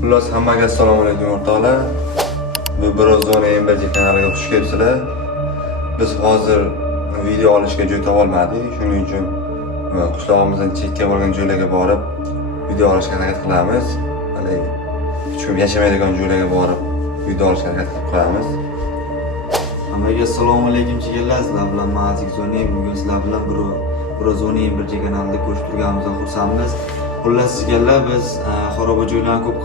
Xullas hammaga assalomu alaykum o'rtoqlar. Bu Birozona MBJ kanaliga xush kelibsizlar. Biz hozir video olishga jo'ta olmadik. Shuning uchun qishlog'imizdan chekka bo'lgan joylarga borib video olishga harakat qilamiz. Hali hech kim yashamaydigan joylarga borib video olishga harakat qilamiz. Hammaga assalomu alaykum jigarlar. Sizlar bilan Mazik Zoneyev. Bugun sizlar bilan Birozona MBJ kanalida ko'rishib turganimizdan xursandmiz. Xullas jigarlar, biz xaroba joylarni ko'p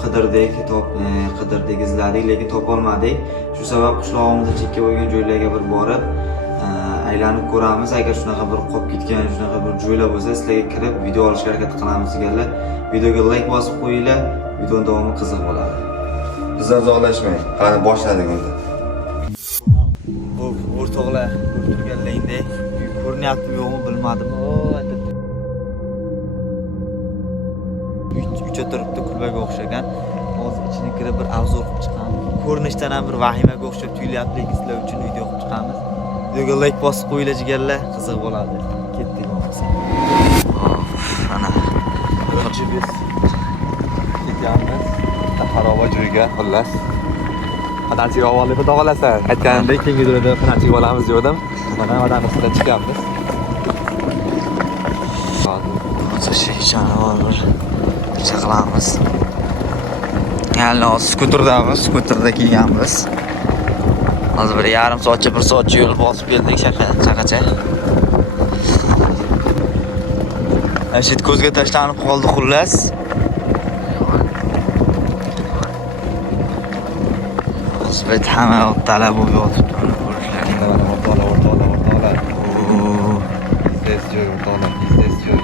qidirdik, izladik, lekin topa olmadik. Shu sabab qishlog'imizda chekka bo'lgan joylarga bir borib aylanib ko'ramiz. Agar shunaqa bir qolib ketgan, shunaqa bir joylar bo'lsa, sizlarga kirib video olishga harakat qilamiz jigarlar. Videoga like bosib qo'yinglar. Videoning davomi qiziq bo'ladi. Bizdan uzoqlashmang. Qani boshladik unda. O'rtoqlar, turganlaringdek ko'rinyaptimi yo'qmi bilmadim. Uycha turibdi, kulbaga o'xshagan. Hozir ichini kirib bir avzor qilib chiqamiz. Ko'rinishdan ham bir vahimaga o'xshab tuyulyapti, lekin sizlar uchun video qilib chiqamiz. Videoga like bosib qo'yinglar jigarlar, qiziq bo'ladi. Ketdik bo'lmasa. Ana birinchi biz ketyapmiz. Xaroba joyga xullas. Qancha avvalda xudo xolasa aytganimdek keyingi videoda qancha olamiz dedim. Mana odam ustidan chiqamiz. Hozir jonivorlar chaqlamiz. Ya'ni skuterdamiz, skuterda kelganmiz. Hozir bir yarim soatcha, 1 soatcha yo'l bosib keldik chaqacha. Ashit ko'zga tashlanib qoldi xullas. O'zbek hamma talab bo'lib yotibdi. O'rtoqlar. Biznes joy o'rtoqlar, biznes joy.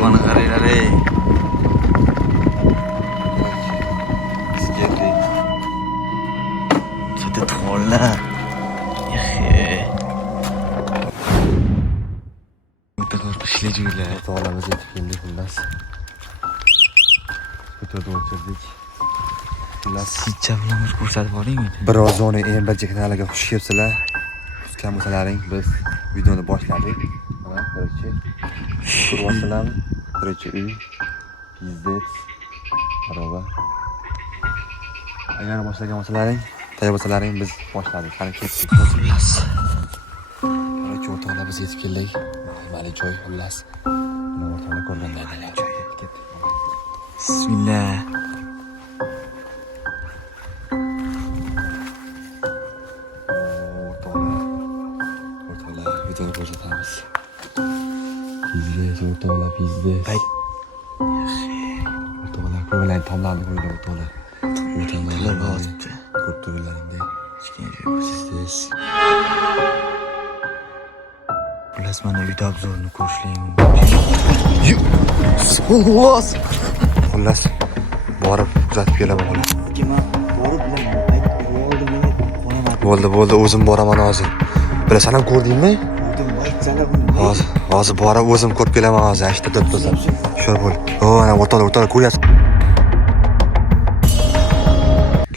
Mana qaranglar ey. Juda to'g'rilar. Qishli joylar. O'rtoqlarimiz yetib keldik xullas. Skuterda o'tirdik. Sizcha bilan bir ko'rsatib boringmi? Birozona MBJ kanaliga xush kelibsizlar. Kutgan bo'lsalaring biz videoni boshladik. Mana birinchi ko'ryapsizlarmi? Birinchi uy, biznes, xaroba. Agar boshlagan bo'lsalaring, tayyor bo'lsalaring biz boshladik. Qani ketdik. Xullas. Birinchi o'rtoqlar biz yetib keldik. Mana joy xullas. Mana o'rtoqlar ko'rgandek joy ketdik. Bismillah. Videoni ko'rsatamiz. Biznes o'rtoqlar, biznes. O'rtoqlar ko'rgan tomlarni ko'rgan o'rtoqlar. O'rtoqlar bosibdi. Ko'p turganlaringdek. Biznes. Xullas mana uyda obzorni ko'rishlik Xullas. Xullas borib kuzatib kelaman xullas. Bo'ldi, o'zim boraman hozir. Bilasan ham ko'rdingmi? Hozir borib o'zim ko'rib kelaman hozir. Ashta to'tazam. Shu bo'l. Ana o'rtoqlar ko'ryapsiz.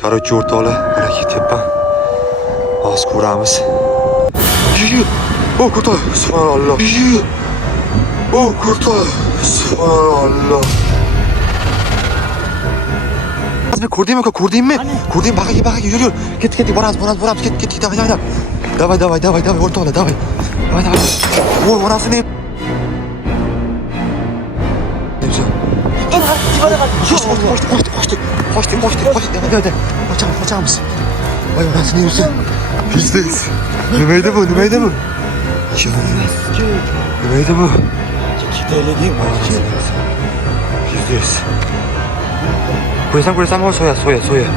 Короче, o'rtoqlar, mana ketyapman. Hozir ko'ramiz. O kurtar, subhanallah. O kurtar, subhanallah. Azmi ko'rdingmi? Ko'rding, baqa, yur. Ket, boramiz. Ket, davay. Davay, o'rtoqlar, davay. O, orasini. Qochdik. Davay. Qochamiz. Voy, orasini yursin. Biznes. Nima edi bu? Nima edi bu? Kitayligim Biznes. Ko'rasan, soya.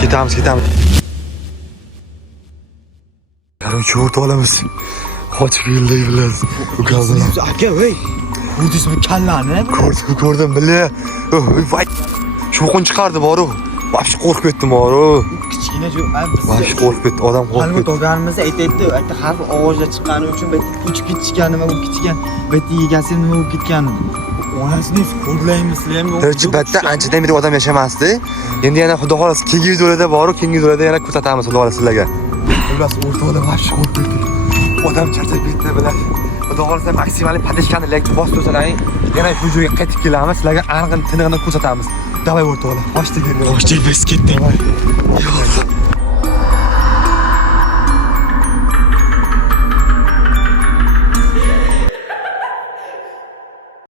Ketamiz. Qarang, o'rtoqlarimiz qochib keldik bilan. Ukazlar. aka, voy. Ko'rdingizmi kallani? Ko'rdim, bile. Voy. Sho'qin chiqardi boru. Vahsh qo'rqib ketdim boru. Kichkina joy, Vahsh qo'rqib ketdi, odam qo'rqib ketdi. To'ganimizda aytaydi, har bir ovozlar chiqqani uchun uchib ketishgan, nima bo'lib ketgan, egasi nima bo'lib ketgan. Onasini ko'rlaymiz, sizlarga. Birinchi batda anchadan beri odam yashamasdi. Endi yana xudo xolasa keyingi videolarda boru, keyingi videolarda yana ko'rsatamiz xudo xolasa sizlarga. Xullas o'rtoqlar vahsh qo'rqib ketdi. Odam charchab ketdi bilan. Xudo xolasa maksimal patishkani like bosib qo'ysalaring, yana shu joyga qaytib kelamiz. Sizlarga aniq tinig'ini ko'rsatamiz. Давай o'rtoqlar, qochdik endi. Qochdik biz ketdik. Давай.